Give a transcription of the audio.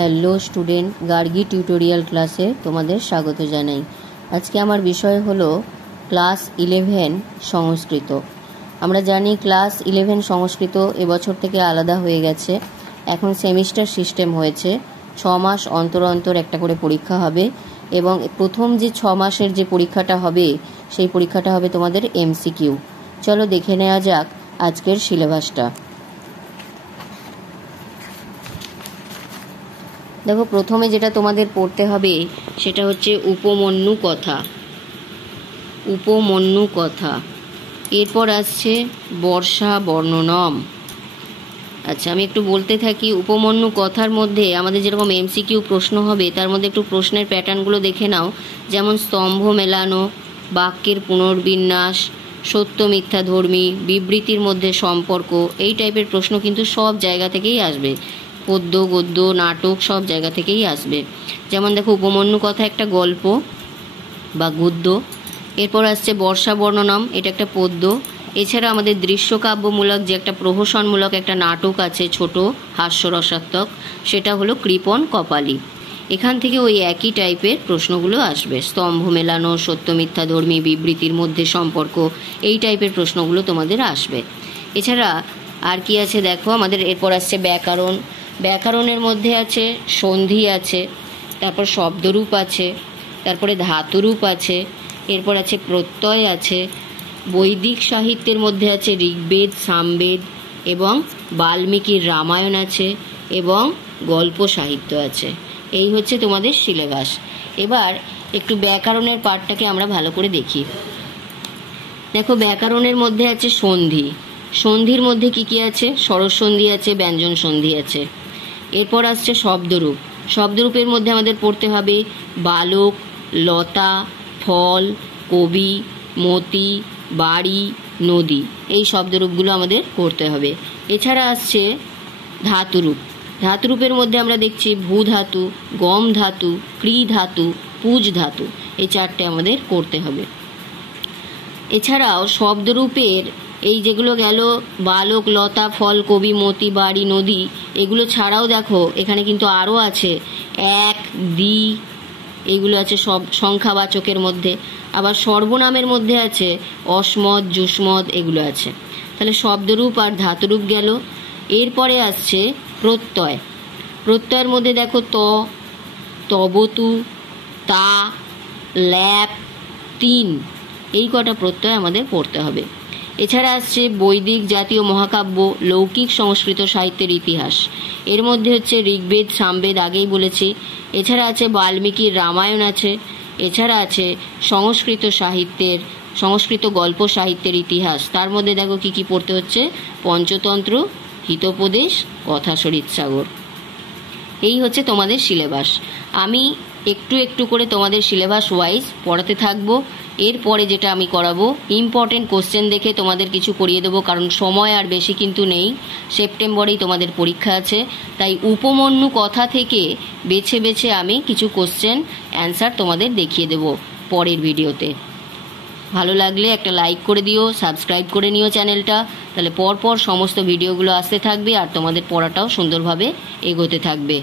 Hello student, Gargi tutorial ক্লাসে তোমাদের স্বাগত জানাই। আজকে আমার বিষয় হলো ক্লাস 11 সংস্কৃত। আমরা জানি ক্লাস 11 সংস্কৃত এবছর থেকে আলাদা হয়ে গেছে। এখন সেমিস্টার সিস্টেম হয়েছে, 6 মাস অন্তর অন্তর একটা করে পরীক্ষা হবে এবং প্রথম যে 6 মাসের যে পরীক্ষাটা হবে সেই পরীক্ষাটা হবে তোমাদের এমসিকিউ। চলো দেখে নেওয়া যাক আজকের সিলেবাসটা। দেখো, প্রথমে যেটা তোমাদের পড়তে হবে সেটা হচ্ছে উপমন্যু কথা। উপমন্যু কথা, এরপর আসছে বর্ষা বর্ণনম। আচ্ছা, আমি একটু বলতে থাকি। উপমন্যু কথার মধ্যে আমাদের যেরকম এমসিকিউ প্রশ্ন হবে তার মধ্যে একটু প্রশ্নের প্যাটার্নগুলো দেখে নাও। যেমন স্তম্ভ মেলানো, বাক্যের পুনর্বিন্যাস, সত্য মিথ্যা ধর্মী, বিবৃতির মধ্যে সম্পর্ক, এই টাইপের প্রশ্ন কিন্তু সব জায়গা থেকেই আসবে। পদ্য, গদ্য, নাটক সব জায়গা থেকেই আসবে। যেমন দেখো, উপমন্যু কথা একটা গল্প বা গদ্য। এরপর আসছে বর্ষা বর্ণনম, এটা একটা পদ্য। এছাড়া আমাদের দৃশ্যকাব্যমূলক যে একটা প্রহসনমূলক একটা নাটক আছে ছোট হাস্যরসাত্মক, সেটা হলো কৃপণ কপালী। এখান থেকে ওই একই টাইপের প্রশ্নগুলো আসবে। স্তম্ভ মেলানো, সত্য মিথ্যা ধর্মী, বিবৃতির মধ্যে সম্পর্ক, এই টাইপের প্রশ্নগুলো তোমাদের আসবে। এছাড়া আর কি আছে দেখো, আমাদের এরপর আসছে ব্যাকরণ। ব্যাকরণের মধ্যে আছে সন্ধি আছে, তারপর শব্দরূপ আছে, তারপরে ধাতুরূপ আছে, এরপর আছে প্রত্যয় আছে। বৈদিক সাহিত্যের মধ্যে আছে ঋগ্বেদ, সামবেদ এবং বাল্মীকির রামায়ণ আছে এবং গল্প সাহিত্য আছে। এই হচ্ছে তোমাদের সিলেবাস। এবার একটু ব্যাকরণের পার্টটাকে আমরা ভালো করে দেখি। দেখো, ব্যাকরণের মধ্যে আছে সন্ধি। সন্ধির মধ্যে কি কি আছে? স্বরস সন্ধি আছে, ব্যঞ্জন সন্ধি আছে। এরপর আসছে শব্দরূপ। শব্দরূপের মধ্যে আমাদের পড়তে হবে বালক, লতা, ফল, কবি, মতি, বাড়ি, নদী, এই শব্দরূপগুলো আমাদের করতে হবে। এছাড়া আসছে ধাতুরূপ। ধাতুরূপের মধ্যে আমরা দেখছি ভূ ধাতু, গম ধাতু, ক্রি ধাতু, পুজ ধাতু, এই চারটে আমাদের করতে হবে। এছাড়াও শব্দরূপের এই যেগুলো গেল বালক, লতা, ফল, কবি, মতি, বাড়ি, নদী, এগুলো ছাড়াও দেখো এখানে কিন্তু আরও আছে এক, দ্বি, এগুলো আছে সব সংখ্যাবাচকের মধ্যে। আবার সর্বনামের মধ্যে আছে অসমদ, যুষ্মদ, এগুলো আছে। তাহলে শব্দরূপ আর ধাতুরূপ গেল। এরপরে আসছে প্রত্যয়। প্রত্যয়ের মধ্যে দেখো ত, তবতু, তা, ল্যাপ, তিন, এই কটা প্রত্যয় আমাদের পড়তে হবে। এছাড়া আসছে বৈদিক জাতীয় মহাকাব্য, লৌকিক সংস্কৃত সাহিত্যের ইতিহাস। এর মধ্যে হচ্ছে ঋগ্বেদ, সামবেদ, আগেই বলেছি। এছাড়া আছে বাল্মীকির রামায়ণ আছে। এছাড়া আছে সংস্কৃত গল্প সাহিত্যের ইতিহাস। তার মধ্যে দেখো কি কি পড়তে হচ্ছে: পঞ্চতন্ত্র, হিতোপদেশ, কথা সরিৎসাগর। এই হচ্ছে তোমাদের সিলেবাস। আমি একটু একটু করে তোমাদের সিলেবাস ওয়াইজ পড়াতে থাকবো। এরপরে যেটা আমি করাবো, ইম্পর্টেন্ট কোশ্চেন দেখে তোমাদের কিছু করিয়ে দেবো, কারণ সময় আর বেশি কিন্তু নেই। সেপ্টেম্বরেই তোমাদের পরীক্ষা আছে। তাই উপমন্যু কথা থেকে বেছে বেছে আমি কিছু কোশ্চেন অ্যান্সার তোমাদের দেখিয়ে দেবো পরের ভিডিওতে। ভালো লাগলে একটা লাইক করে দিও, সাবস্ক্রাইব করে নিও চ্যানেলটা, তাহলে পরপর সমস্ত ভিডিওগুলো আসতে থাকবে আর তোমাদের পড়াটাও সুন্দরভাবে এগোতে থাকবে।